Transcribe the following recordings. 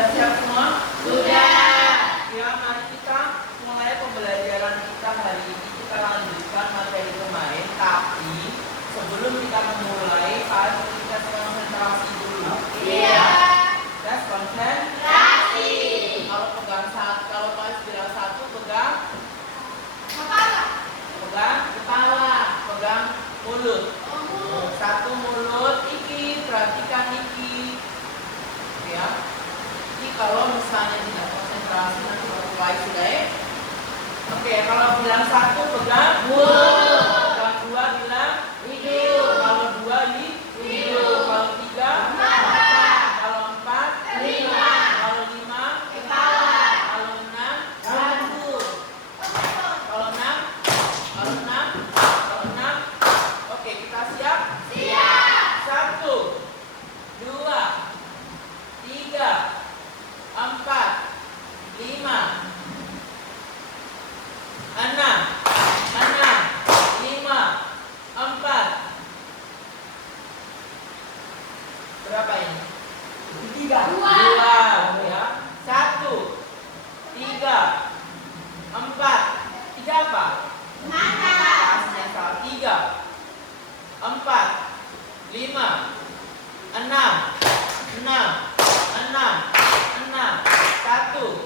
sudah siap semua? Sudah. Ya, mari kita mulai pembelajaran kita hari ini. Kita lanjutkan materi kemarin, tapi sebelum kita memulai, harus kita konsentrasi dulu. Iya. Tes konsentrasi. Kalau pegang satu, kalau kalian bilang satu, pegang Kepala. pegang kepala, pegang mulut. Satu mulut, iki, perhatikan iki. Ya. Ini kalau misalnya tidak konsentrasi nanti mulai sudah. Oke, kalau bilang satu pegang mulut. Pegang dua bilang hidung. Kalau dua hidung. Kalau tiga mata. Kalau empat telinga. Kalau lima kepala. Kalau enam rambut. Kalau enam. Oke, kita siap? Siap. Satu, dua, tiga, empat, lima, enam, lima, empat. Berapa ini? Dua, ya. Satu, tiga, empat. Tiga apa? Mata. Pasnya salah. Tiga, empat, lima, enam. Satu,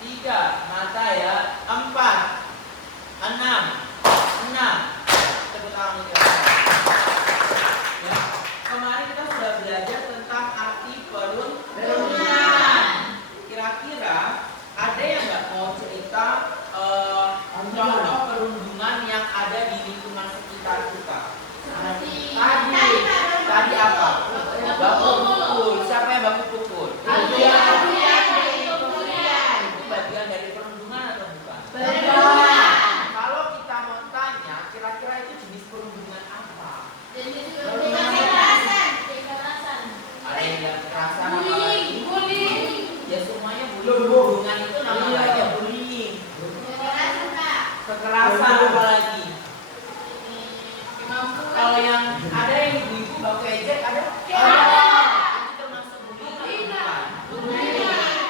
tiga, mata ya. Empat, enam. Tepuk tangan ya. Kemarin kita sudah belajar tentang arti perundungan. Kira-kira ada yang nggak mau cerita contoh perundungan yang ada di lingkungan sekitar kita? Tadi apa? Baku pukul. Siapa yang baku pukul? Itu bagian dari perundungan atau bukan? Kalau kita mau tanya, kira-kira itu jenis perundungan apa? Ada yang bilang kekerasan apa lagi? Ya semuanya bullying. Perundungan itu namanya bullying. Kekerasan apa lagi? Kalau yang ada yang ibu-ibu baku ejek ada? Itu termasuk bullying atau bukan?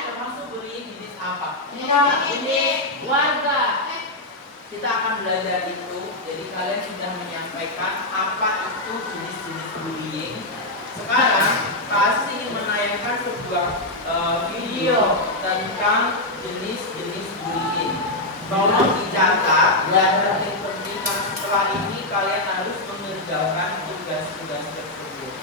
Termasuk bullying jenis apa? Warga. Kita akan belajar itu. Jadi kalian sudah menyampaikan apa itu jenis-jenis bullying. Sekarang kasih menayangkan sebuah video tentang jenis-jenis bullying. Tolong dicatat dan penting-penting setelah ini kalian harus mengerjakan tugas-tugas tersebut.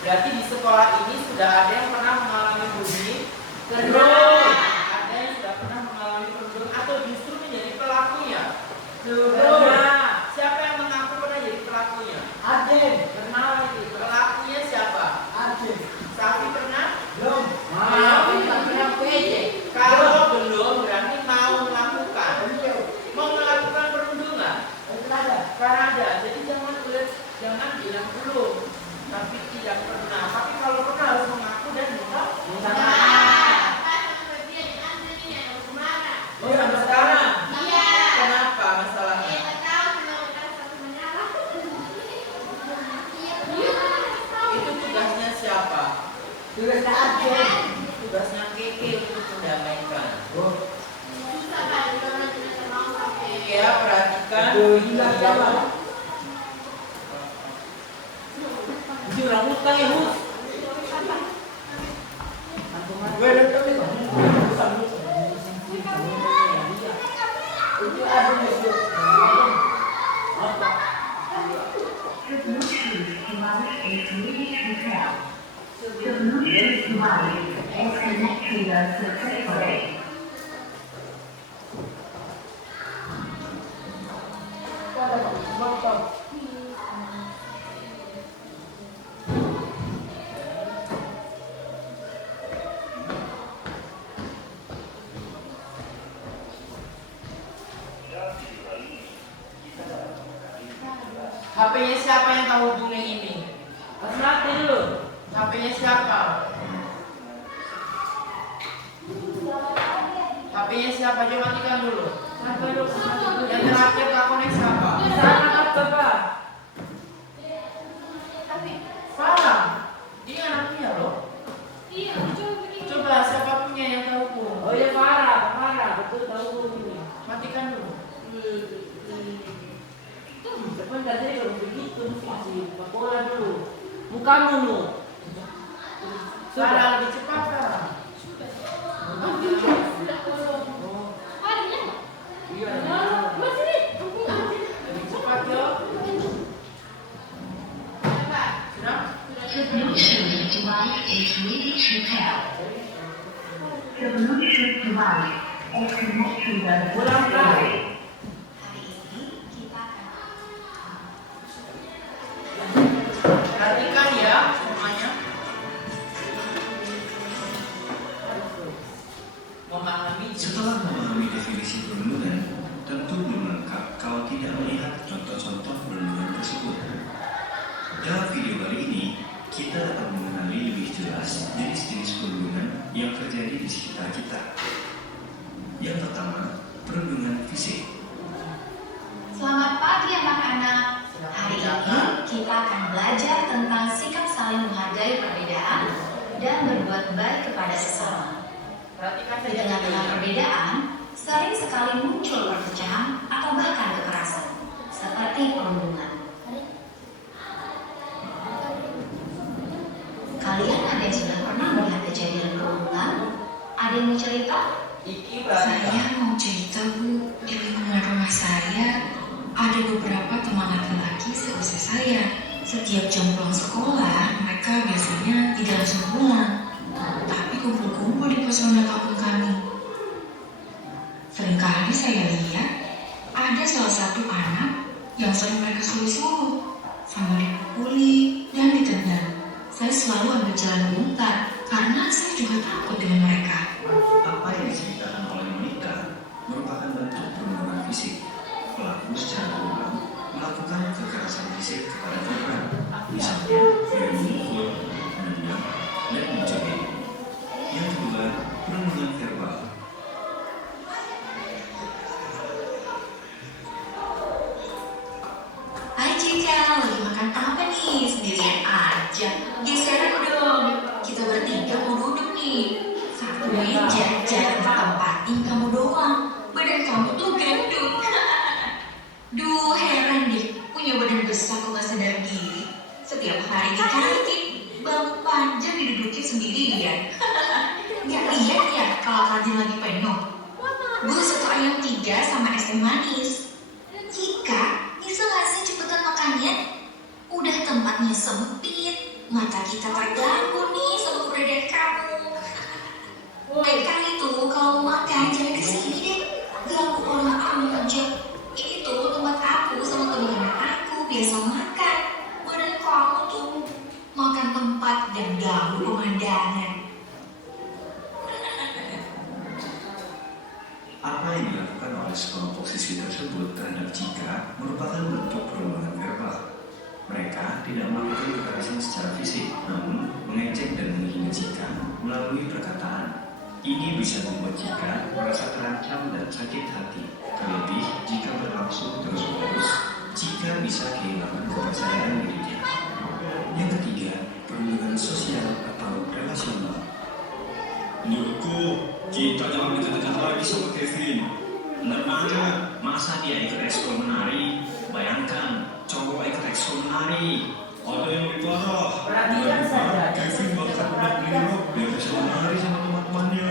Berarti di sekolah ini sudah ada yang pernah mengalami bullying? Terus ada yang sudah pernah mengalami perundungan atau justru menjadi pelakunya? Nah, siapa yang mengaku pernah jadi pelakunya? Pernah lagi. Pelakunya siapa? Safi pernah? Belum. Kalau belum berarti mau melakukan. Mau melakukan perundungan? Karena ada. Jadi jangan bilang belum, tapi tidak pernah. Tapi kalau pernah harus mengaku dan minta maaf. Oh, sampai sekarang? Kenapa masalahnya? Itu tugasnya siapa? Tugasnya Keke untuk mendamaikan. Ya, perhatikan video. HP-nya siapa yang tahu hubungi ini? Mati dulu. HP-nya siapa? HP-nya siapa? Coba matikan dulu. Yang terakhir teleponnya siapa? Salah. Matikan dulu. Depan dari kalau begitu masih buka bola dulu. Mukamu nu. Salah, lebih cepat sekarang. Iya. Lebih cepat ya. Sudah? The Bluetooth device is ready to pair. The Bluetooth device is connected to the Ulang kali. Hari ini kita akan Perhatikan ya semuanya. Memahami Setelah memahami definisi perundungan, tentu belum lengkap kalau tidak melihat contoh-contoh perundungan tersebut. Dalam video kali ini, kita akan mengenali lebih jelas jenis-jenis perundungan yang terjadi di sekitar kita. Yang pertama, perundungan fisik. Selamat pagi anak-anak. Hari ini kita akan belajar tentang sikap saling menghargai perbedaan dan berbuat baik kepada sesama. Perhatikan Di saja tengah-tengah videonya. perbedaan, sering sekali muncul perpecahan atau bahkan kekerasan, seperti perundungan. Kalian ada yang sudah pernah melihat kejadian perundungan? Ada yang mau cerita? Iki Saya perhatikan. mau cerita, Bu. Di lingkungan rumah saya ada beberapa teman laki-laki seusia saya. Setiap jam pulang sekolah, mereka biasanya tidak langsung pulang, tapi kumpul-kumpul di pos ronda kampung kami. Seringkali saya lihat ada salah satu anak yang sering mereka suruh-suruh, sambil dipukuli dan ditendang. Saya selalu ambil jalan pintar karena saya juga takut dengan mereka. Apa yang diceritakan oleh Monica merupakan bentuk perundungan fisik. Pelaku secara berulang melakukan kekerasan fisik kepada korban, misalnya dengan memukul, menendang, dan mencubit. Yang kedua, perundungan verbal. Hai Cika, lagi makan apa nih? Sendirian aja. Geser aku dong. Kita bertiga mau duduk nih. Satu meja jangan ditempatin kamu doang. Badan kamu tuh gendut. Duh, heran deh. Punya badan besar kok gak sadar diri. Setiap hari di kantin, bangku panjang didudukin sendirian. Gak lihat ya kalau kantin lagi penuh. Bu, satu ayam 3 sama es teh manis. Cika, bisa gak sih cepetan makannya? Udah tempatnya sempit, mata kita terganggu nih sama keberadaan kamu. Lain kali tuh kalau makan jangan kesini deh, ganggu orang aja. Ini tuh tempat aku sama teman-teman aku biasa makan. Badan kamu tuh makan tempat dan ganggu pemandangan. Apa yang dilakukan oleh sekelompok siswi tersebut terhadap Cika merupakan bentuk perundungan verbal. Mereka tidak melakukan kekerasan secara fisik, namun mengejek dan menghina Cika melalui perkataan. Ini bisa membuat Cika merasa terancam dan sakit hati. Terlebih jika berlangsung terus-menerus, Cika bisa kehilangan kepercayaan dirinya. Yang ketiga, perundungan sosial atau relasional. Menurutku, kita jangan dekat-dekat lagi sama Kevin. Namanya, masa dia ikut ekskul menari? Bayangkan, cowok ikut ekskul menari. Ada yang lebih parah. Perhatikan saja. Kevin bakal udah beli rok, dia bisa menari sama teman-temannya.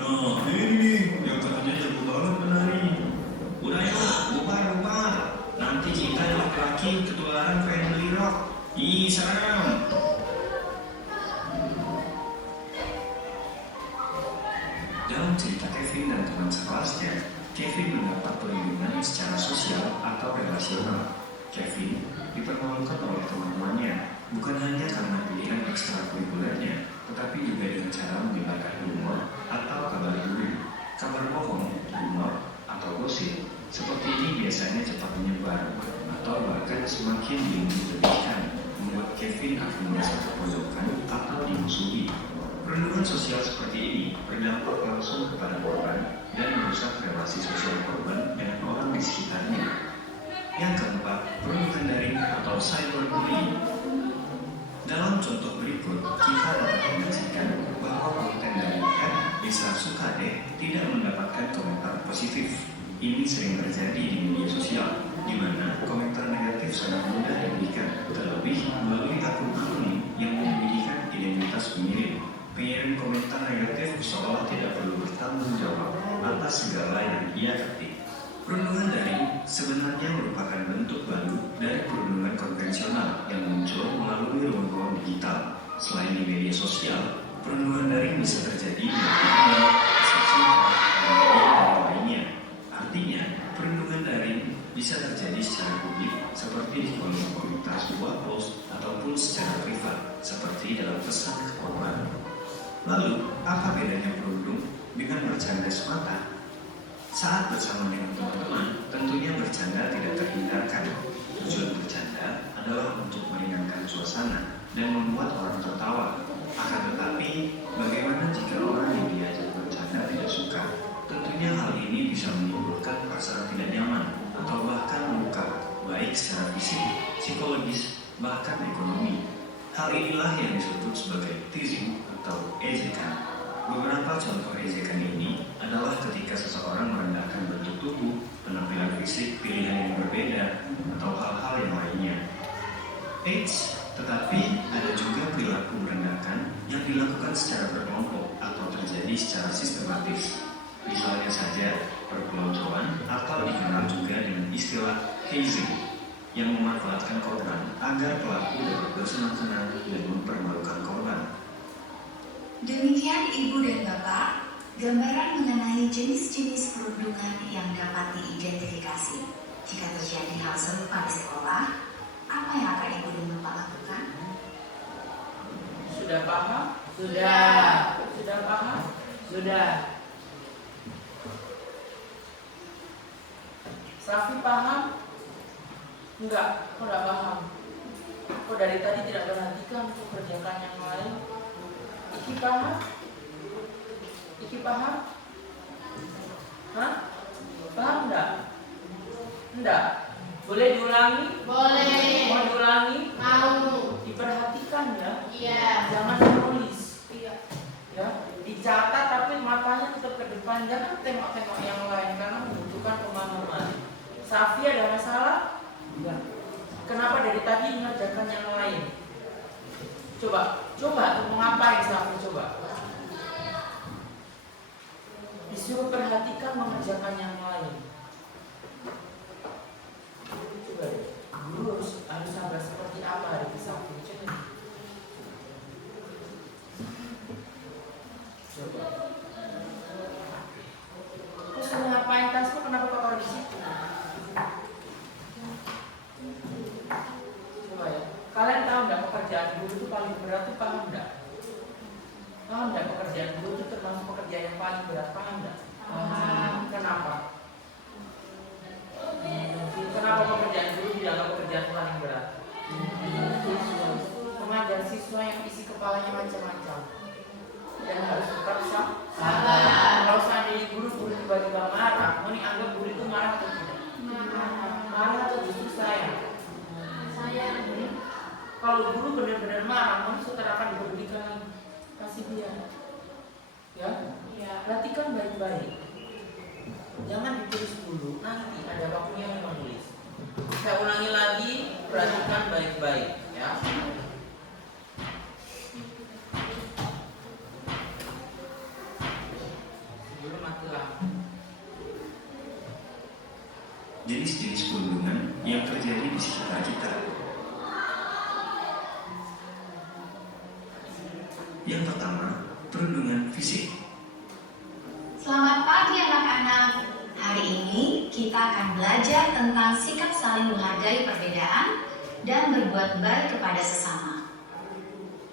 Nah, ini nih, yang katanya jago banget menari. Udah ya, bubar. Nanti kita yang laki-laki ketularan pengen beli rok. Ih, serem. Dalam cerita Kevin dan teman sekelasnya, Kevin mendapat perlindungan secara sosial atau relasional. Kevin dipermalukan oleh teman-temannya, bukan hanya karena pilihan ekstrakurikulernya, tetapi juga dengan cara menyebarkan rumor atau kabar dulu. Kabar bohong, rumor, atau gosip seperti ini biasanya cepat menyebar atau bahkan semakin dilebih-lebihkan, membuat Kevin akan merasa terpojokan atau dimusuhi. Perundungan sosial seperti ini berdampak langsung kepada korban dan merusak relasi sosial korban dengan orang di sekitarnya. Yang keempat, perundungan daring atau cyberbullying. Dalam contoh berikut, kita dapat menyaksikan bahwa konten mengendalikan bisa suka deh tidak mendapatkan komentar positif. Ini sering terjadi di media sosial, di mana komentar negatif sangat mudah diberikan, terlebih melalui akun-akun yang memiliki identitas pengirim. Pengirim komentar negatif seolah tidak perlu bertanggung jawab atas segala yang ia ketik. Perundungan daring sebenarnya merupakan bentuk baru dari perundungan konvensional yang muncul melalui ruang-ruang digital. Selain di media sosial, perundungan daring bisa terjadi di email, persepsi, dan media lainnya. Artinya, perundungan daring bisa terjadi secara publik seperti di kolom komentar sebuah post ataupun secara privat seperti dalam pesan ke korban. Lalu, apa bedanya perundung dengan bercanda semata? Saat bersama dengan teman-teman, tentunya bercanda tidak terhindarkan. Tujuan bercanda adalah untuk meringankan suasana dan membuat orang tertawa. Akan tetapi, bagaimana jika orang yang diajak bercanda tidak suka? Tentunya hal ini bisa menimbulkan perasaan tidak nyaman atau bahkan luka, baik secara fisik, psikologis, bahkan ekonomi. Hal inilah yang disebut sebagai teasing atau ejekan. Beberapa contoh ejekan ini adalah ketika seseorang merendahkan bentuk tubuh, penampilan fisik, pilihan yang berbeda, atau hal-hal yang lainnya. Eits, tetapi ada juga perilaku merendahkan yang dilakukan secara berkelompok atau terjadi secara sistematis. Misalnya saja, perpeloncoan atau dikenal juga dengan istilah hazing yang memanfaatkan korban agar pelaku dapat bersenang-senang dan mempermalukan korban. Demikian Ibu dan Bapak, gambaran mengenai jenis-jenis perundungan yang dapat diidentifikasi. Jika terjadi hal serupa di sekolah, apa yang akan Ibu dan Bapak lakukan? Sudah paham? Sudah. Sudah paham? Sudah. Safi paham? Enggak, kok enggak paham? Kok dari tadi tidak perhatikan untuk kerjakan yang lain? Iki paham? Iki paham? Hah? Paham enggak? Enggak? Boleh diulangi? Boleh. Mau diulangi? Mau. Diperhatikan ya. Iya. Jangan menulis. Iya. Ya, dicatat tapi matanya tetap ke depan. Jangan tengok-tengok yang lain karena membutuhkan pemahaman. Safi ada masalah? Enggak. Kenapa dari tadi mengerjakan yang lain? Coba mau ngapain Safi? Coba. Disuruh perhatikan mengerjakan yang lain. Coba deh. Guru harus sabar seperti apa hari ini Safi? Coba. Terus kamu ngapain tasmu? Kenapa kau taruh di situ? Coba ya. Kalian tahu nggak pekerjaan guru itu paling berat itu paham nggak? Paham nggak pekerjaan guru itu termasuk pekerjaan yang paling berat? Paham nggak? Kenapa? Kenapa pekerjaan guru dianggap pekerjaan paling berat? Mengajar siswa yang isi kepalanya macam-macam dan harus tetap sabar. Kalau seandainya guru tiba-tiba marah, mau anggap guru itu marah atau tidak? Marah atau justru sayang? Sayang. Kalau guru benar-benar marah, maksud akan diberikan kasih dia. Ya? Perhatikan baik-baik. Jangan ditulis dulu, nanti ada waktunya yang menulis. Saya ulangi lagi, perhatikan baik-baik, ya. Sebelum mati lampu. Jenis-jenis perundungan yang terjadi di sekitar kita. Yang pertama, perundungan fisik. Selamat pagi anak-anak. Hari ini kita akan belajar tentang sikap saling menghargai perbedaan dan berbuat baik kepada sesama.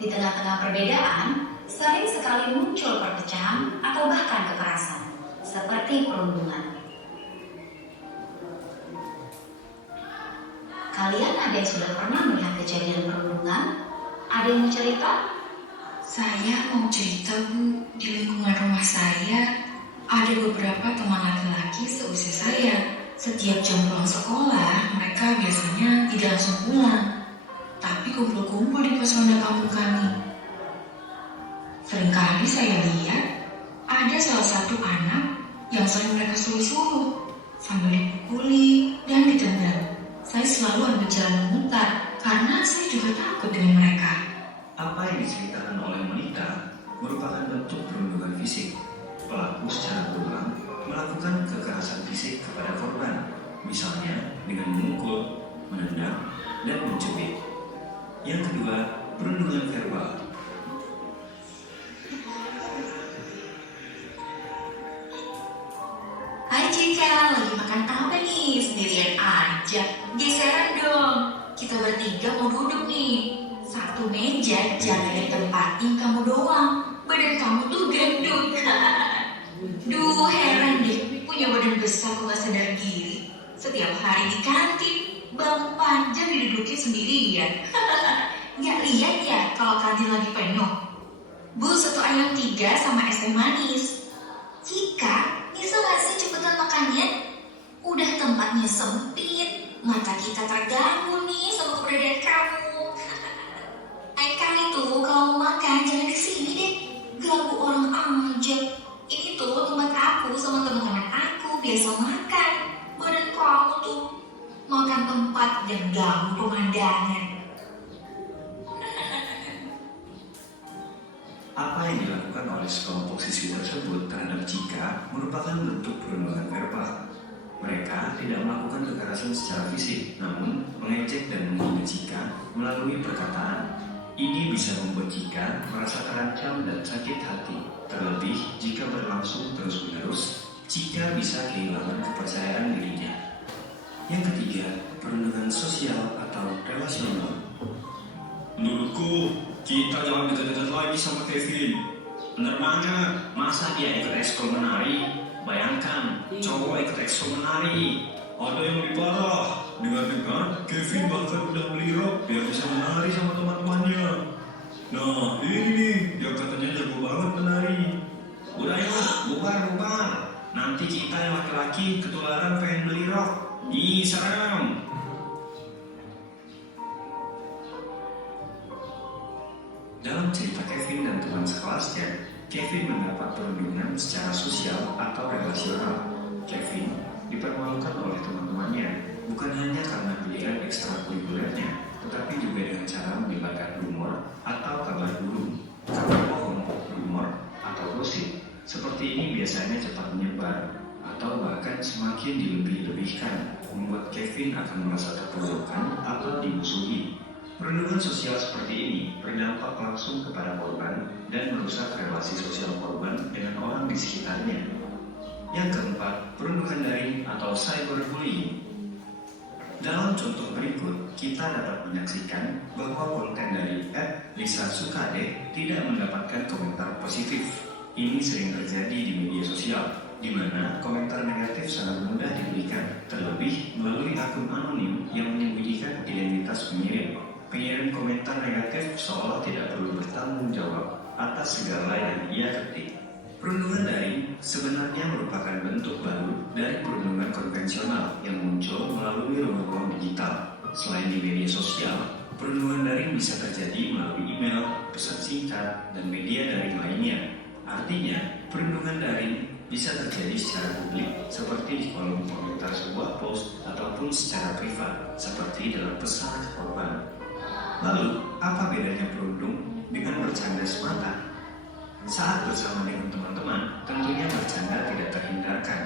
Di tengah-tengah perbedaan, sering sekali muncul perpecahan atau bahkan kekerasan, seperti perundungan. Kalian ada yang sudah pernah melihat kejadian perundungan? Ada yang mau cerita? Saya mau cerita, Bu. Di lingkungan rumah saya, ada beberapa teman laki-laki seusia saya. Setiap jam pulang sekolah, mereka biasanya tidak langsung pulang, tapi kumpul-kumpul di pos ronda kampung kami. Seringkali saya lihat ada salah satu anak yang sering mereka suruh-suruh sambil dipukuli dan ditendang. Saya selalu ambil jalan memutar karena saya juga takut dengan mereka. Apa yang diceritakan oleh Monica merupakan bentuk perundungan fisik. Pelaku secara berulang melakukan kekerasan fisik kepada korban, misalnya dengan memukul, menendang, dan mencubit. Yang kedua, perundungan verbal. Hai Cika, lagi makan apa nih? Sendirian aja. Geseran dong. Kita bertiga mau duduk nih. Satu meja, jangan ditempatin kamu doang. Badan kamu tuh gendut. Duh, heran deh. Punya badan besar kok gak sadar diri. Setiap hari di kantin, bangku panjang didudukin sendirian. Nggak lihat ya kalau kantin lagi penuh? Bu, 1 ayam 3 sama es teh manis. Cika, bisa gak sih cepetan makannya? Udah tempatnya sempit, mata kita terganggu nih sama keberadaan kamu. Aikal itu kalau mau makan jangan di sini deh, ganggu orang aja. Ini tuh tempat aku sama teman-teman aku biasa makan. Badan kamu tuh makan tempat yang ganggu pemandangan. Apa yang dilakukan oleh sekelompok siswi tersebut terhadap Cika merupakan bentuk perundungan verbal. Mereka tidak melakukan kekerasan secara fisik, namun mengejek dan menghina Cika melalui perkataan. Ini bisa membuat Cika merasa terancam dan sakit hati. Terlebih jika berlangsung terus-menerus, Cika bisa kehilangan kepercayaan dirinya. Yang ketiga, perundungan sosial atau relasional. Menurutku, kita jangan dekat-dekat lagi sama Kevin. Bener banget, masa dia ikut ekskul menari? Bayangkan, cowok ikut ekskul menari. Ada yang lebih parah. Dengar-dengar, Kevin bahkan udah beli rok biar bisa menari sama teman-temannya. Nah, ini nih, yang katanya jago banget menari. Udah yuk, bubar. Nanti kita yang laki-laki ketularan pengen beli rok. Ih, serem. Dalam cerita Kevin dan teman sekelasnya, Kevin mendapat perundungan secara sosial atau relasional. Kevin dipermalukan oleh teman-temannya, bukan hanya karena pilihan ekstrakurikulernya, tetapi juga dengan cara menyebarkan rumor atau kabar burung, kabar bohong, rumor, atau gosip. Seperti ini biasanya cepat menyebar, atau bahkan semakin dilebih-lebihkan, membuat Kevin akan merasa terpojokkan atau dimusuhi. Perundungan sosial seperti ini berdampak langsung kepada korban dan merusak relasi sosial korban dengan orang di sekitarnya. Yang keempat, perundungan daring atau cyberbullying. Dalam contoh berikut, kita dapat menyaksikan bahwa konten dari @lisasukade tidak mendapatkan komentar positif. Ini sering terjadi di media sosial, di mana komentar negatif sangat mudah diberikan, terlebih melalui akun anonim yang menyembunyikan identitas pengirim. Pengirim komentar negatif seolah tidak perlu bertanggung jawab atas segala yang ia ketik. Perundungan daring sebenarnya merupakan bentuk baru dari perundungan konvensional yang muncul melalui ruang digital. Selain di media sosial, perundungan daring bisa terjadi melalui email, pesan singkat, dan media daring lainnya. Artinya, perundungan daring bisa terjadi secara publik seperti di kolom komentar sebuah post ataupun secara privat seperti dalam pesan korban. Lalu, apa bedanya perundung dengan bercanda semata? Saat bersama dengan teman-teman, tentunya bercanda tidak terhindarkan.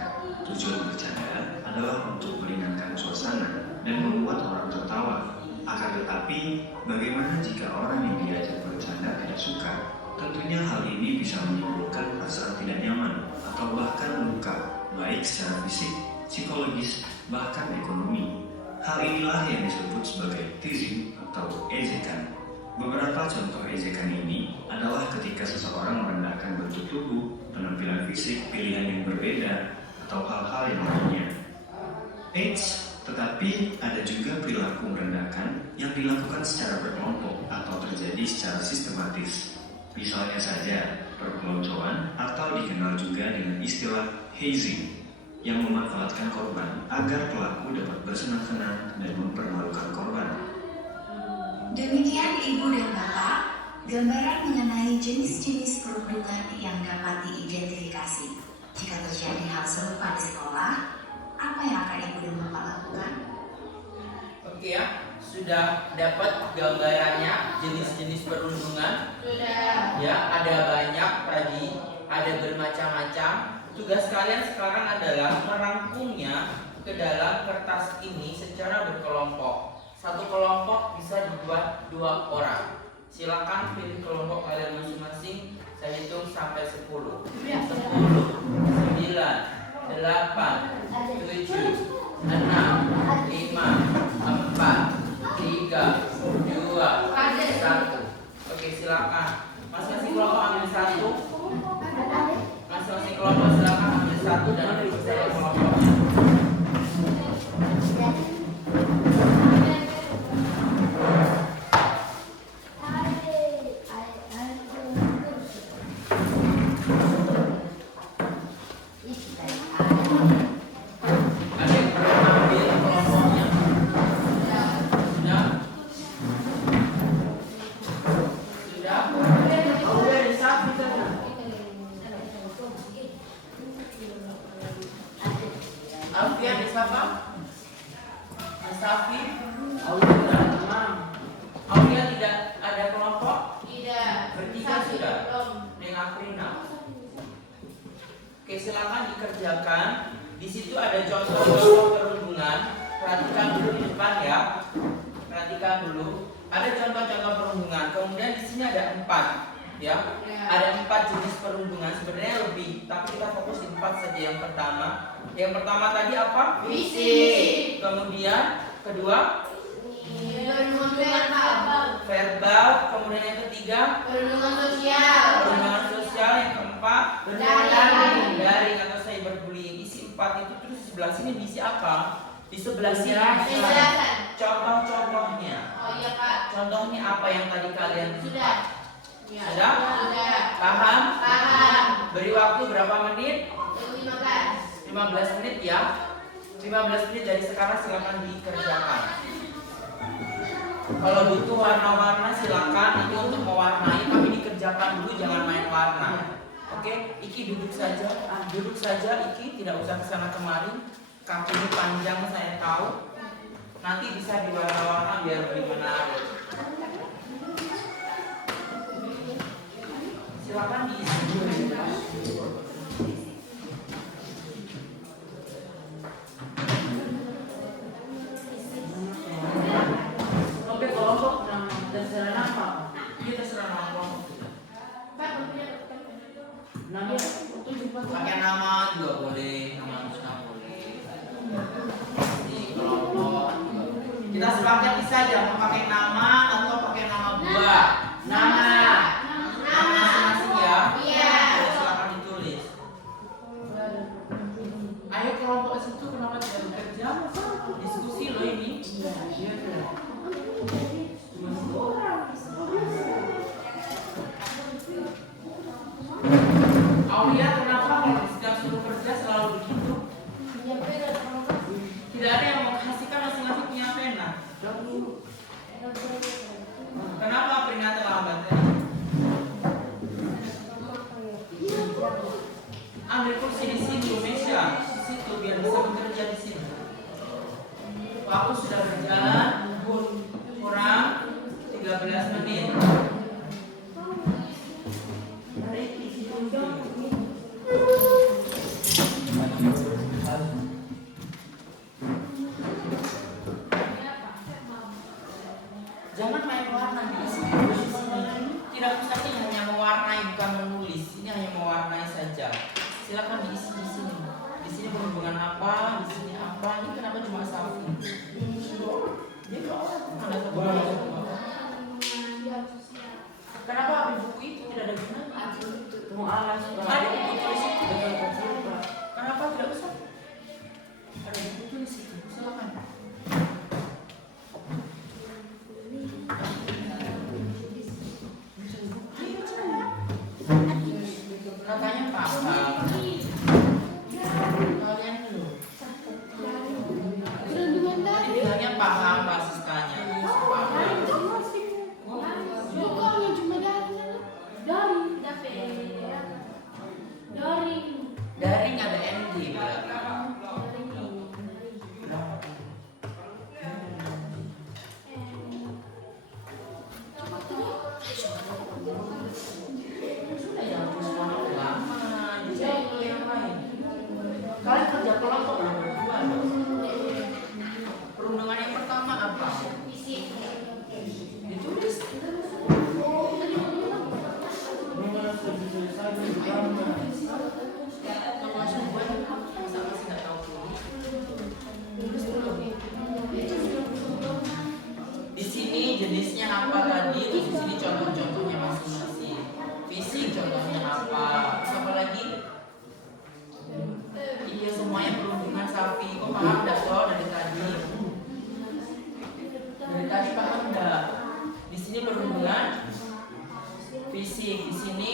Tujuan bercanda adalah untuk meringankan suasana dan membuat orang tertawa. Akan tetapi, bagaimana jika orang yang diajak bercanda tidak suka? Tentunya hal ini bisa menimbulkan perasaan tidak nyaman atau bahkan luka, baik secara fisik, psikologis, bahkan ekonomi. Hal inilah yang disebut sebagai teasing atau ejekan. Beberapa contoh ejekan ini adalah ketika seseorang merendahkan bentuk tubuh, penampilan fisik, pilihan yang berbeda, atau hal-hal yang lainnya. Tetapi ada juga perilaku merendahkan yang dilakukan secara berkelompok atau terjadi secara sistematis. Misalnya saja, perpeloncoan atau dikenal juga dengan istilah hazing, yang memanfaatkan korban agar pelaku dapat bersenang-senang dan mempermalukan korban. Demikian Ibu dan Bapak, Gambaran mengenai jenis-jenis perundungan yang dapat diidentifikasi. Jika terjadi hal serupa di sekolah, apa yang akan Ibu dan Bapak lakukan? Oke ya, sudah dapat gambarannya jenis-jenis perundungan. Sudah. Ya, ada banyak tadi, ada bermacam-macam. Tugas kalian sekarang adalah merangkumnya ke dalam kertas ini secara berkelompok. Satu kelompok bisa dibuat 2 orang. Silakan pilih kelompok kalian masing-masing. Saya hitung sampai 10. 10, 9, 8, 7, 6, 5, 4, 3, 2, 1. Oke, silakan. Masing-masing kelompok ambil 1. Masing-masing kelompok silakan ambil 1 dan beri saya kelompoknya. Ada yang belum ambil kelompoknya? Sudah? Sudah? Oh, udah ada sapi sana. Alfian di siapa? Safi? Oh, udah tamam. Aulia tidak ada kelompok? Tidak. Bertiga sudah? Dengan Aprina. Oke, silakan dikerjakan. Di situ ada contoh-contoh perundungan. Perhatikan dulu di depan ya. Perhatikan dulu. Ada contoh-contoh perundungan. Kemudian di sini ada 4, ya. Ada 4 jenis perundungan. Sebenarnya lebih, tapi kita fokus di 4 saja. Yang pertama tadi apa? Fisik. Kemudian kedua Perundungan verbal. Kemudian yang ketiga Perundungan sosial. perundungan sosial. Yang keempat daring atau cyberbullying. Isi 4 itu. Terus di sebelah sini diisi apa? Di sebelah sini Penjelasan. contoh-contohnya. Oh iya Pak. Contohnya apa yang tadi kalian Sudah. Ya. Sudah? Sudah. Paham? Paham. Beri waktu berapa menit? 15. 15 menit ya. 15 menit dari sekarang silakan dikerjakan. Kalau butuh warna-warna silakan, itu untuk mewarnai, tapi dikerjakan dulu, jangan main warna. Oke, Iki duduk saja. Duduk saja Iki, tidak usah kesana kemari. Kakinya panjang saya tahu. Nanti bisa diwarna-warna biar lebih menarik. Silakan diisi dulu. Oke, kelompok nama terserah nama. Ini terserah nama kelompok. Nama Pakai nama juga boleh, nama nusa boleh. Di kelompok juga boleh. Kita sepakati saja mau pakai nama atau pakai nama buah. Nama masing-masing ya. Iya. Oke, silakan ditulis. Ayo kelompok situ kenapa tidak bekerja? Diskusi loh ini. Iya, sudah. Cuma 1 orang. Aulia, kenapa kalau sedang suruh kerja selalu begitu? Tidak ada yang menghasilkan masing-masing punya pena. Kenapa peringatan lambat tadi? Ambil kursi di situ, Mesya. Di situ biar bisa bekerja di sini. Waktu sudah berjalan kurang 13 menit. Jangan main warna di sini. Tidak usah ini hanya mewarnai bukan menulis. Ini hanya mewarnai saja. Silakan diisi di sini. Di sini perhubungan apa? Di sini apa? Ini kenapa cuma Safi? Dia 2 orang. Ada 1 orang. Kenapa ambil buku itu tidak ada gunanya? Mau alas, Pak. Ada buku tulis itu. Betul, betul, Pak. Kenapa tidak usah? Ada buku tulis itu. Silakan. Katanya paham. Kalian belum. Tadi bilangnya paham Pak Sistanya. Paham. paham dah so dari tadi? Dari tadi paham dah? Di sini berhubungan fisik, di sini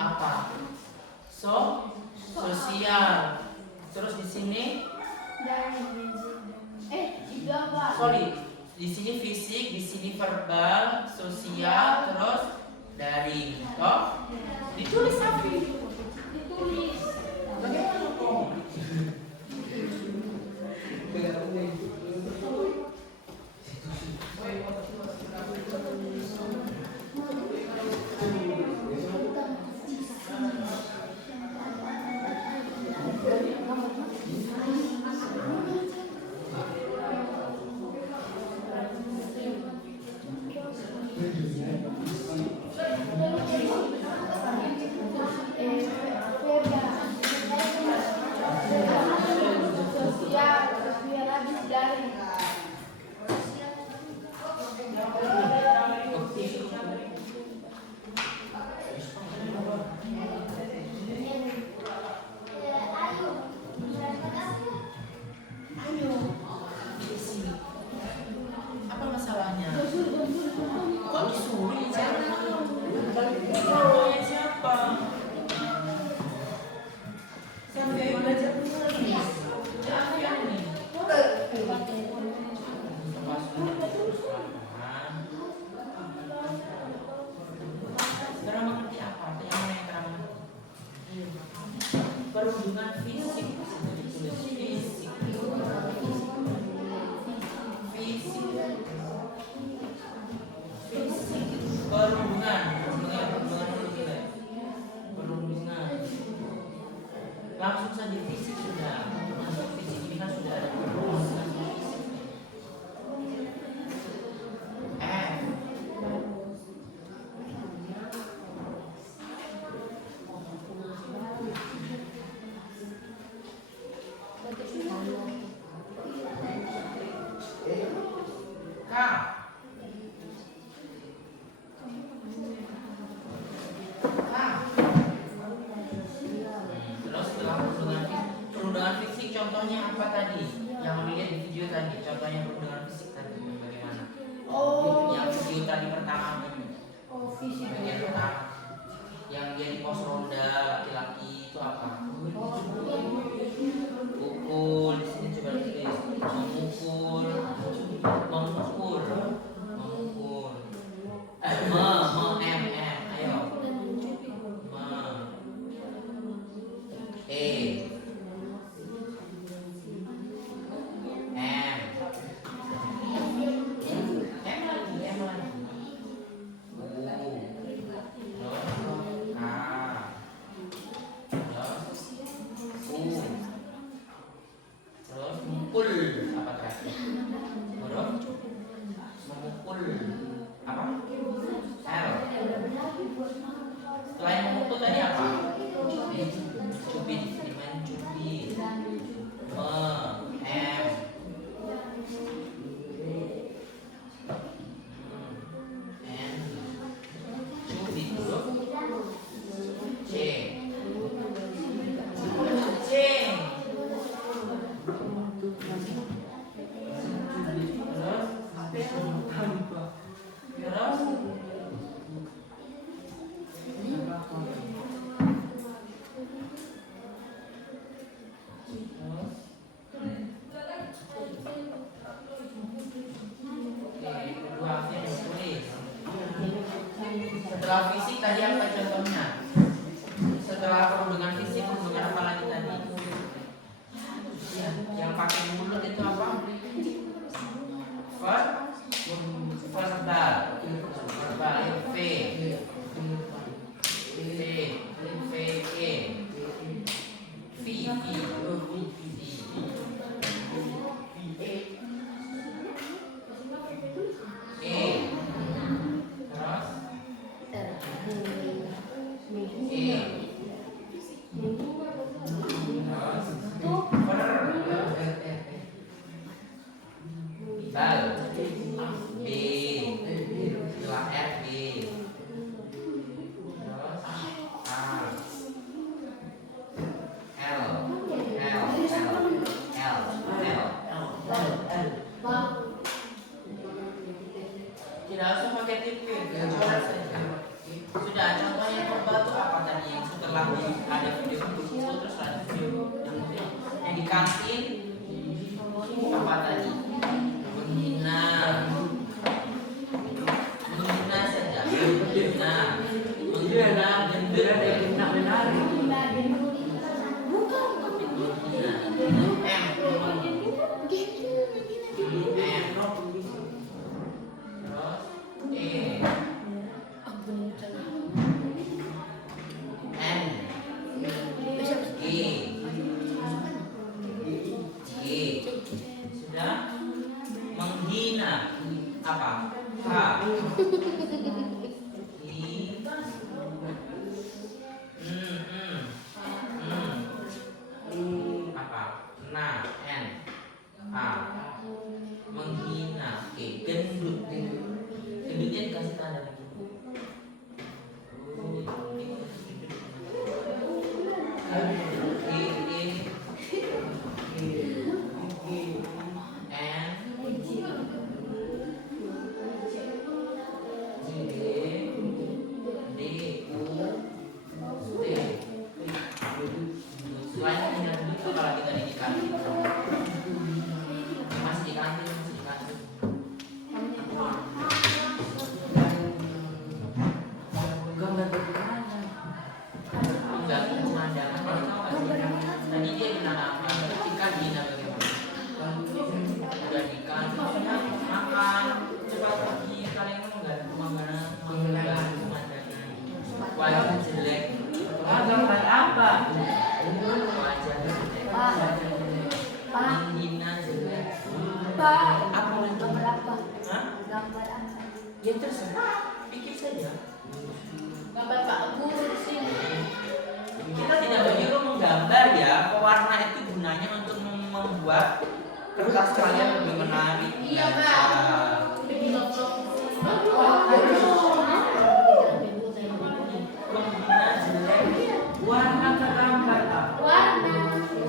apa? Sosial. Terus di sini itu apa? sorry, di sini fisik, di sini verbal, sosial, terus daring. Toh? Ditulis tapi Ditulis. bagaimana kok? Sosial, terus biar habis dari. Apa masalahnya? Kok disuruh ya? Contohnya siapa? Siapa yang belajar menulis? Siapa nih? Sekarang mengerti apa? Yang mana yang kamu mengerti? Perhubungan fisik. Ditulis fisik. Perhubungan langsung saja fisik sudah masuk fisik ini kan sudah ada perhubungan fisik. Terus setelah perundangan fisik contohnya apa tadi? Yang dilihat di video tadi, contohnya perundangan fisik tadi bagaimana? Yang video tadi pertama ini. Fisik. Bagian pertama. Yang dia di pos ronda laki-laki itu apa? Pukul, di sini coba tulis memukul, memukul, memukul. Ayo. Terus mukul apa tadi? Terus memukul apa? L. Selain memukul tadi apa? Cubit, mencubit. Cubit dulu. C. Setelah fisik tadi apa contohnya? Setelah perhubungan fisik, perhubungan apa lagi tadi? Yang pakai mulut itu apa? Verbal. V. L. Menghina. Oke, gendut. Gendutnya dikasih tanda begitu. Wajah jelek. Gambar apa? Wajah jelek. Menghina jelek. Pak, Apa lagi? gambar apa? Hah? Gambar apa? Ya terserah, bikin saja. Gambar Pak Guru di sini. Kita tidak menyuruh menggambar ya. Pewarna itu gunanya untuk membuat kertas kalian lebih menarik. Iya, dan Pak. menghina jelek. Warna ke gambar apa? Warna.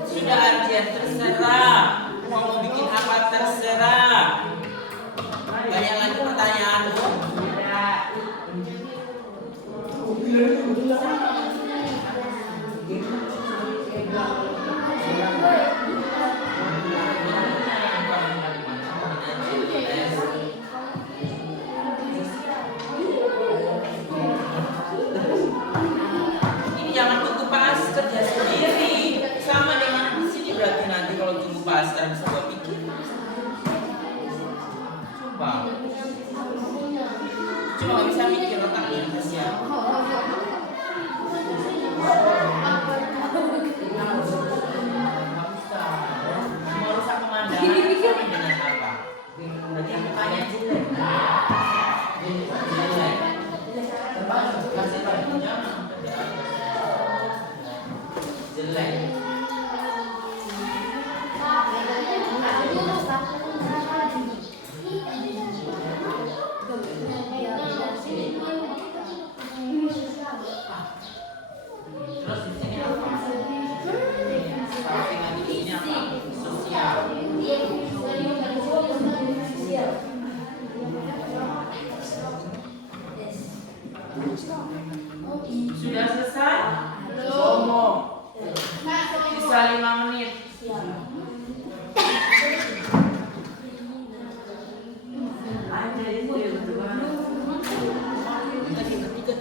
Sudah Ardian, terserah. Mau bikin apa terserah. Banyak lagi pertanyaanmu. Ini jangan tunggu pas kerja sendiri. Sama dengan di sini berarti nanti kalau tunggu pas bisa buat bikin. Coba. Cuma nggak bisa mikir otaknya kasihan. Mau rusak pemandangan sama dengan apa? Berarti yang mukanya jelek. Jelek. Kasih tahu, jangan. Jelek. Terus di sini apa? Samping lagi di sini apa? Sosial. Sudah selesai? Ngomong. Sisa 5 menit. Ada itu yang bagaimana? Ketika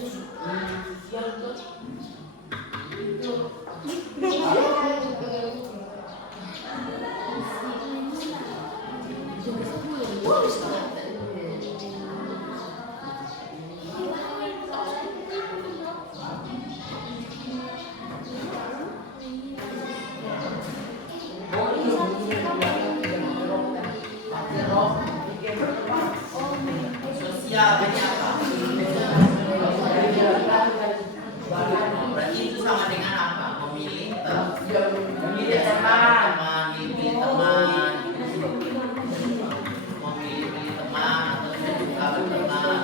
tuh sosial ini apa? Berarti itu sama dengan apa? Memilih memilih teman, memilih teman, memilih teman atau tidak suka berteman.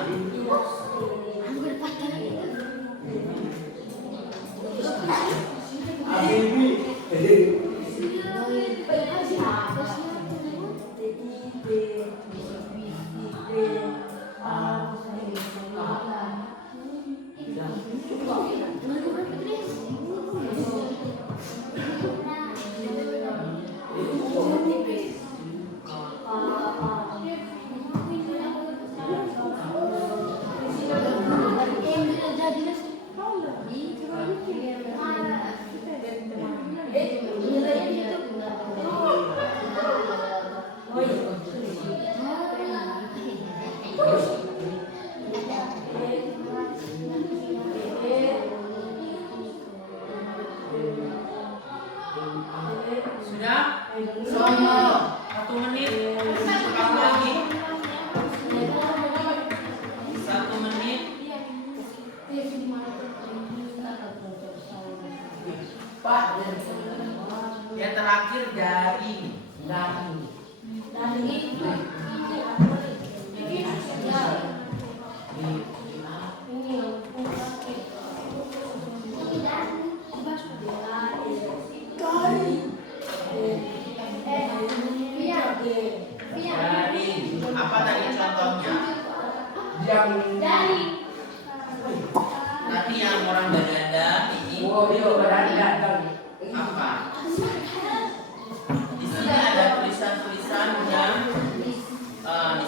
Sudah? Somo 1 menit. Kamu lagi 1 menit. Yang terakhir dari Daring. Apa tadi contohnya? Tadi yang orang beranda ini apa? Di sini ada tulisan-tulisan yang di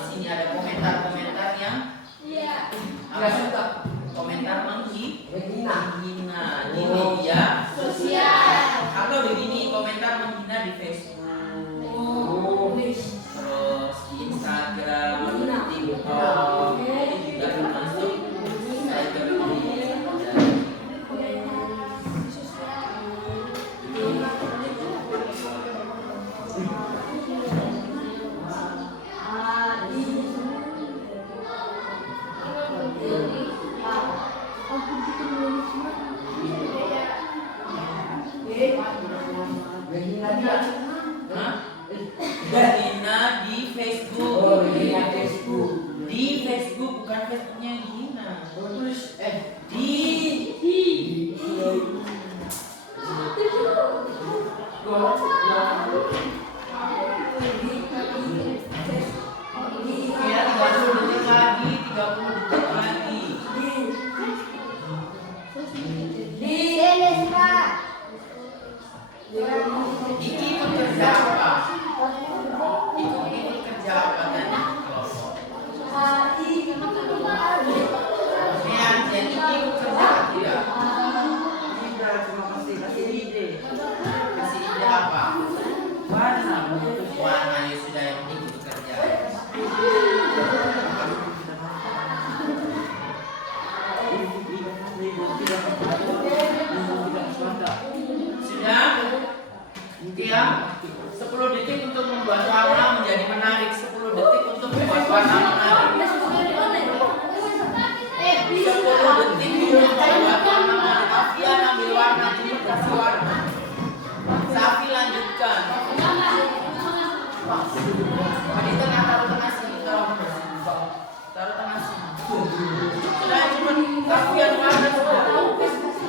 sini ada komentar-komentar yang komentar menghina di media sosial, atau begini, komentar menghina di Facebook, terus di Instagram, TikTok, itu juga termasuk cyberbullying. Menghina di Facebook. Di Facebook, bukan Facebooknya yang dihina. Ya, 30 detik lagi, 30 detik lagi. Iki ikut kerja apa? Ikut kerja apa tadi? Ya, jadi ikut kerja tidak? Kasih ide apa? Warna ya sudah, yang ikut kerja. Sudah? Ya, 10 detik untuk membuat warna menjadi menarik. 10 detik untuk membuat warna menarik. 10 detik untuk membuat warna menarik. Afian ambil warna, cepat kasih warna. Safi lanjutkan. Di tengah, taruh tengah sini, taruh tengah sini. Sudah, cepat. Afian warna sudah.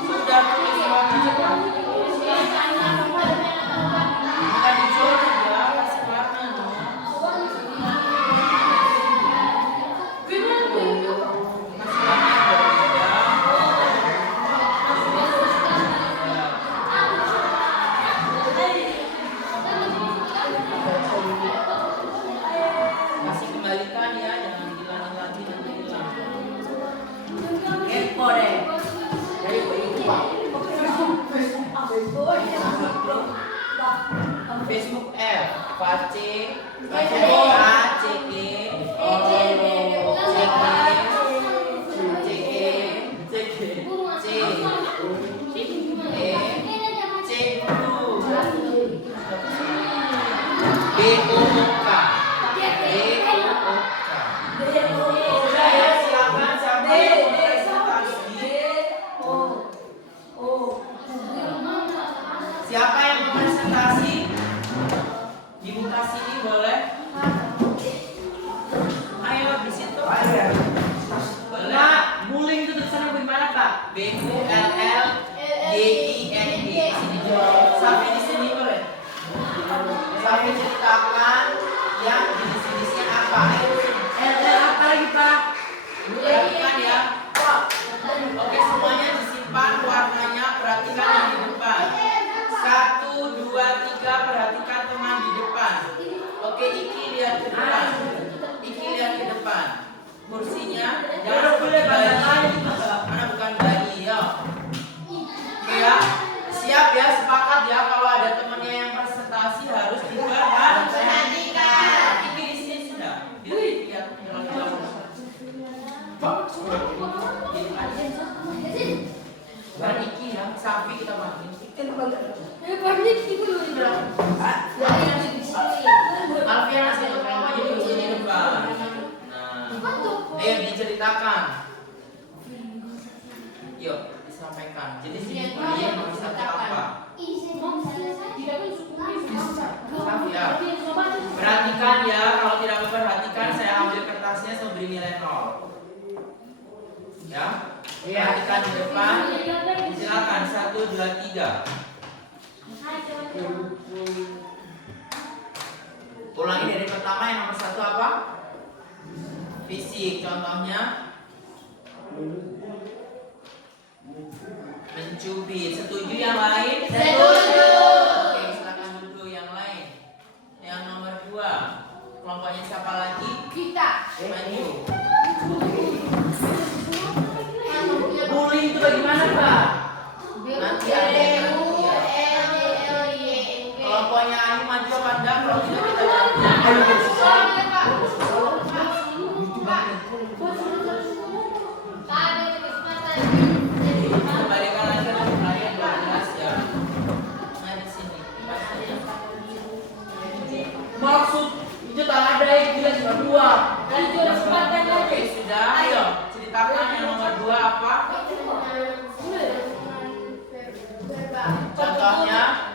Sudah, tulis warna cepat. Bukan dicoret ya, kasih warna dong. Kasih kembalikan ya, jangan dihilangin lagi, nanti hilang. Kepo deh. Dari Facebook F, Face, Siapa yang presentasi? Dibuka sini boleh? Ayo di situ. Boleh. Guling itu tulisannya bagaimana, Pak? BULLGING. Sini. Sampai di sini boleh. Sampai ceritakan yang jenis-jenisnya apa. Ayo sini. Apa lagi, Pak? Perhatikan ya. Oke, semuanya disimpan warnanya. Perhatikan yang di depan. 1, 2, 3. Perhatikan teman di depan. Oke, Iki lihat ke depan. Iki lihat ke depan. Kursinya jangan seperti bayi. Mana bukan bayi ya. Oke ya. Siap ya, sepakat ya kalau ada temannya yang presentasi harus diperhatikan. Iki di sini sudah. Lihat. Bukan Iki ya, Safi kita panggil. Alfian nasi itu kenapa jadi di sini depan? Nah, ayo diceritakan. Yuk, disampaikan. Jadi sini kalian nomor 1 apa? Safi ya. Perhatikan ya. Ya, perhatikan di depan. Silakan 1, 2, 3. Ulangi dari pertama. Yang nomor 1 apa? Fisik. Contohnya mencubit. Setuju yang lain? Setuju. Oke, silakan duduk yang lain. Yang nomor 2, kelompoknya siapa lagi? Kita. Maju. Bullying itu bagaimana, Pak? Nanti ada yang nanti ya. Kelompoknya Ayu maju apa enggak? Kalau tidak kita kembalikan lagi ke kalian 12 ya. Nah di sini. Maksud itu tak ada yang jelas berdua. Oke sudah. Ayo ceritakan yang nomor 2 apa? Contohnya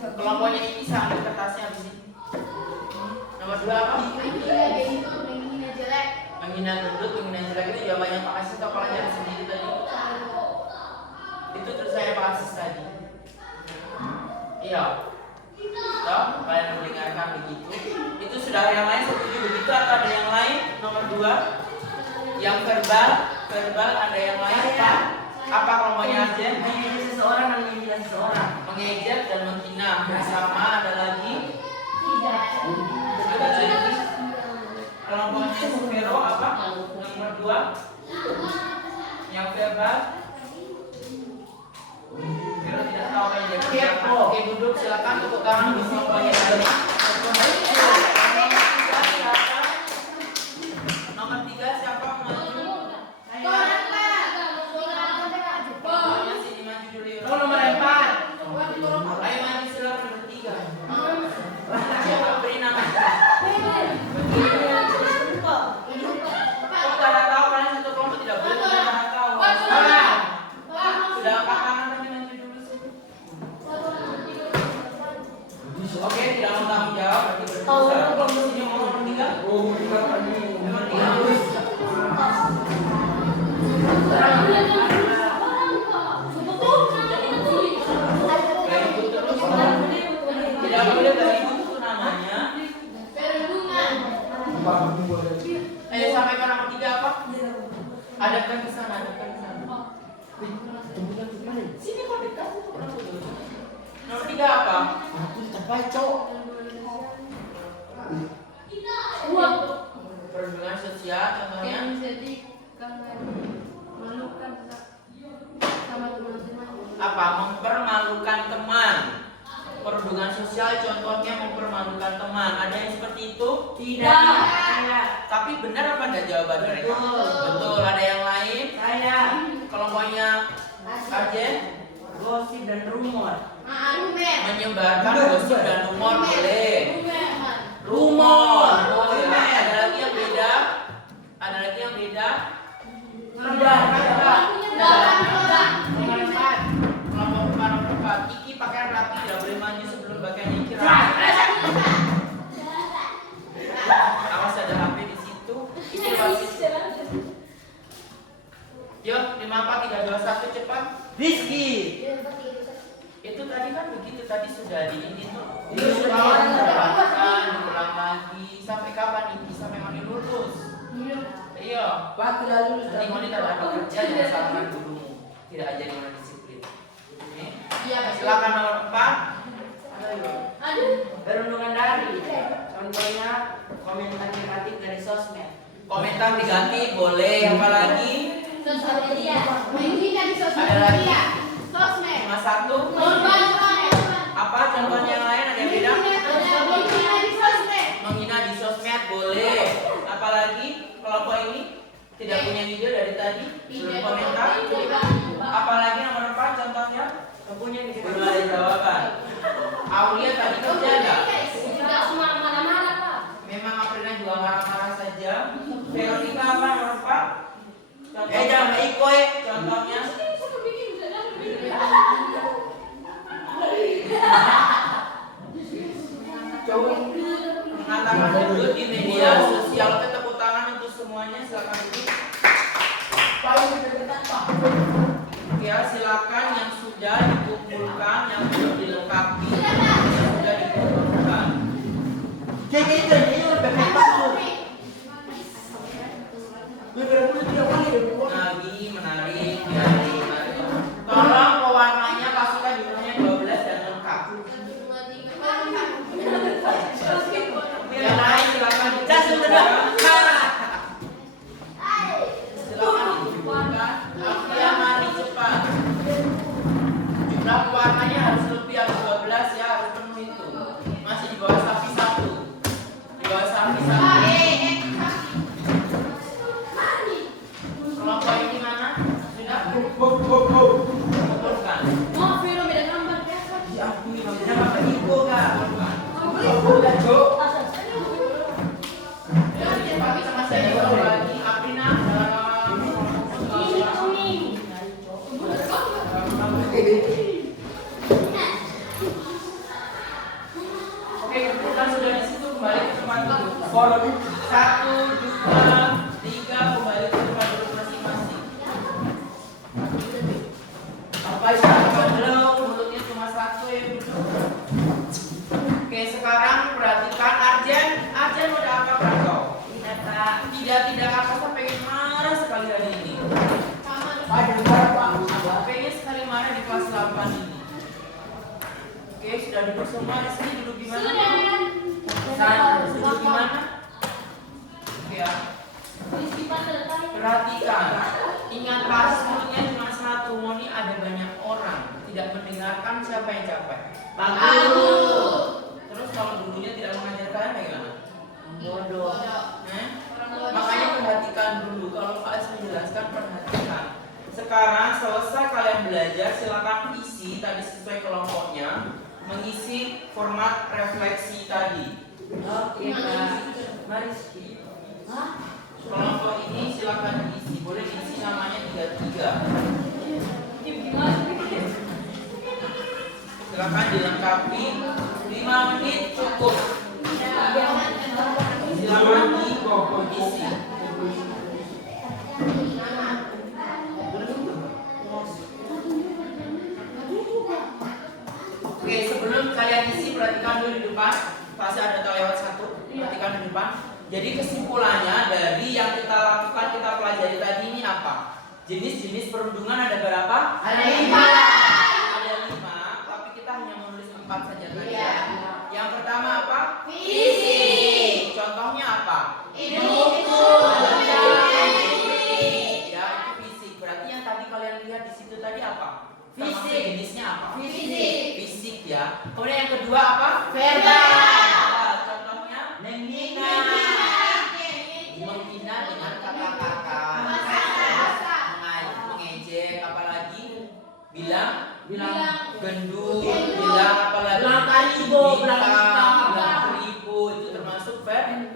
kelompoknya ini sambil kertasnya di sini. Nomor 2 apa? Menghina gendut, menghina jelek itu jawabannya Pak Asis atau pelajaran sendiri tadi? Itu terus saya Pak Asis tadi. Iya. Toh, kalian mendengarkan begitu. Itu sudah yang lain setuju begitu atau ada yang lain? Nomor 2 yang verbal ada yang lain Pak? Apa kelompoknya aja? Menghina seseorang dan menghina seseorang. Mengejek dan menghina bersama. Ada lagi? Ada lagi? Kelompoknya Sufero apa? Nomor 2 yang verbal. Vero tidak tahu apa yang dia kerjakan. Oke duduk silakan tepuk tangan untuk kelompoknya tadi. Nomor 3 siapa maju? Kelompoknya sini maju dulu ya. Oh, nomor 4. Ayo maju silakan bertiga. Beri nama. Kok gak ada tahu kalian satu kelompok tidak boleh tidak tahu. Sudah angkat tangan tapi maju dulu sih. Oke tidak mau tanggung jawab berarti berdosa. Sini mau nomor 3. Nomor 3. Tidak boleh beribut itu namanya. Ayo sampaikan nomor 3 apa? Hadapkan ke sana, hadapkan ke sana. Sini kok dekat. Nomor 3 apa? Perhubungan sosial contohnya apa? Mempermalukan teman. Perhubungan sosial contohnya mempermalukan teman. Ada yang seperti itu? Tidak. Tapi benar apa enggak jawaban mereka? Betul. Ada yang lain? Saya Kelompoknya Arjen? gosip dan rumor. Menyebarkan gosip dan rumor boleh. Rumor boleh. Ada lagi yang beda? Ada lagi yang beda? Kelompok nomor 4. Iki pakaian rapi tidak boleh maju sebelum pakaian Iki rapi. Awas ada HP di situ. Iki wasit. Yuk 5, 4, 3, 2, 1 cepat. Rizky. Itu tadi kan begitu tadi sudah di ini tuh. Iya, Itu sudah. sudah diulang lagi. Sampai kapan Iki? Sampai mandi lulus. Iya. Waktu lalu Nanti mau tidak ada kerja jangan salahkan gurumu. Tidak ajarin dengan disiplin. Oke. Silakan nomor 4. Renungan dari. Contohnya komentar negatif dari sosmed. Komentar diganti boleh. Apa lagi? Ada lagi? Cuma 1. Apa contohnya yang lain? Ada yang beda? Menghina di sosmed boleh. Apalagi kelompok ini tidak punya video dari tadi belum komentar. Apalagi nomor 4 contohnya Mempunyai belum ada jawaban. Aulia tadi kerja enggak? Memang Aprina juga marah-marah saja. Veronica apa nomor 4? Jangan ikut contohnya. Coba mengatakan dulu di media sosial. Tepuk tangan untuk semuanya. Silakan duduk. ya, silakan yang sudah dikumpulkan, yang belum dilengkapi, yang sudah dikumpulkan. Jadi ini udah masuk. Lagi menarik. Tolong pewarnanya pasukan jumlahnya 12 dan lengkap. Yang lain silakan dibuka. Silakan dibuka. Afia, mari cepat. Jumlah pewarnanya harus lebih, harus 12 ya, harus penuh itu. Masih di bawah sapi 1. Di bawah sapi 1. Kelompok ini mana? Sudah? Kumpulkan. Pakai sama saya satu lagi. Aprina Oke, kumpulkan sudah di situ, kembali ke tempat duduk. 1, 2, 3, kembali ke tempat duduk masing-masing. Apa belum? Mulutnya cuma 1 ya duduk. Oke, sekarang perhatikan Arjen. Arjen udah apa kau? Tidak apa, saya pengen marah sekali hari ini. Pengen sekali marah di kelas 8 ini. Oke, sudah duduk semua di sini. Duduk di mana? Duduk di mana? Oke ya. Perhatikan. Ingat pas mulutnya cuma 1. Moni ada banyak orang. Tidak mendengarkan siapa yang capek. Terus kalau gurunya tidak mengajarkan bagaimana? Bodoh. Makanya perhatikan dulu. Kalau Pak Ais menjelaskan, perhatikan. Sekarang selesai kalian belajar, silakan isi tadi sesuai kelompoknya, mengisi format refleksi tadi. Oke, Kak. Mari. Kelompok ini silakan diisi. Boleh diisi namanya 33. Silakan dilengkapi. 5 menit cukup. Silakan diisi. Oke, sebelum kalian isi, perhatikan dulu di depan. Pasti ada lewat 1. Perhatikan di depan. Jadi kesimpulannya dari yang kita lakukan, kita pelajari tadi ini apa? Jenis-jenis perundungan ada berapa? Ada 5. Ada 5, tapi kita hanya menulis 4 saja tadi. Yang pertama apa? Fisik. Contohnya apa? Buku. Ya, itu fisik. Berarti yang tadi kalian lihat di situ tadi apa? Termasuk Fisik. jenisnya apa? Fisik. Fisik ya. Kemudian yang kedua apa? Verbal. Contohnya? Menghina. Menghina dengan kata-kata. Mengejek, apalagi? Bilang gendut, bilang apalagi? Bilang karibo, bilang bilang keribu, itu termasuk verbal.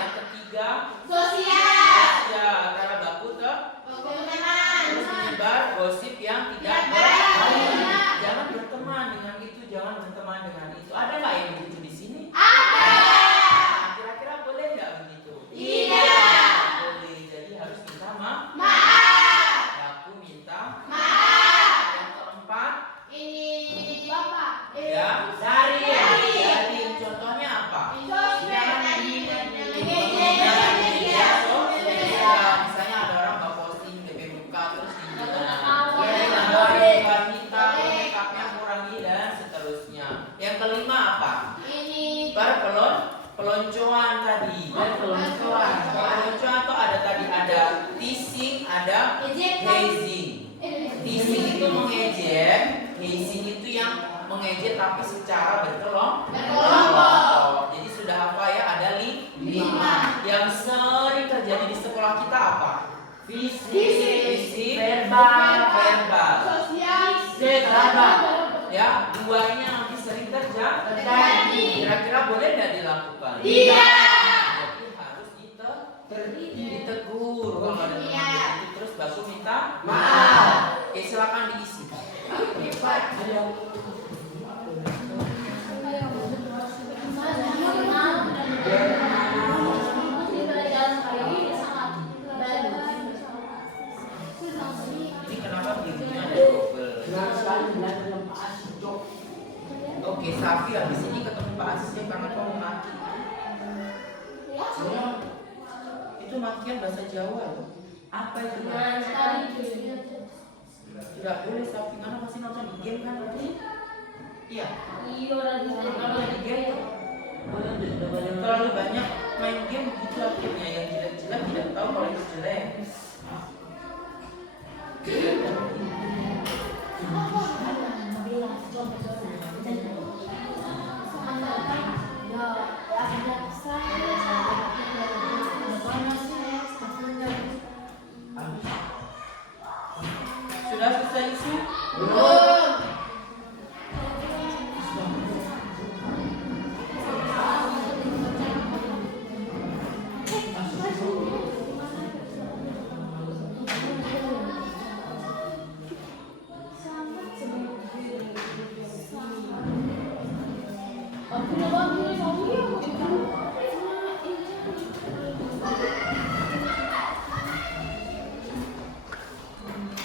Yang ketiga? Sosial. Ya, antara baku ke Teman. terus menyebar gosip yang tidak baik. Jangan berteman dengan itu, jangan berteman dengan itu. Ada nggak yang begitu di sini? Ada. Nah, kira-kira boleh nggak begitu? Tidak. Boleh. Jadi harus minta maaf. Aku minta. Yang keempat, Ini Bapak. ya dari. Contohnya apa? Jangan menghina media sosial. Misalnya ada orang nggak posting DP muka terus wanita, makeupnya kurangi dan seterusnya. Yang kelima apa? Peloncoan tadi. Peloncoan itu ada tadi, ada teasing, ada hazing. Teasing itu mengejek, hazing itu yang mengejek tapi secara berkelompok. Jadi sudah apa ya? Ada 5. Yang sering terjadi di sekolah kita apa? Fisik, verbal. Ya, 2 ini yang lebih sering terjadi. Kira-kira boleh nggak dilakukan? Jadi harus ditegur kalau ada teman begitu, terus baru minta maaf. Oke, silakan diisi. Ini kenapa Oke, Safi habis ini ketemu Pak Aziz ya karena kamu maki. Itu makian bahasa Jawa loh. Apa itu? Tidak boleh Safi karena masih nonton di game kan berarti? Iya. Nonton di game terlalu banyak main game gitu akhirnya yang jelek-jelek tidak tahu kalau itu jelek. Sudah selesai isu? Belum. Aku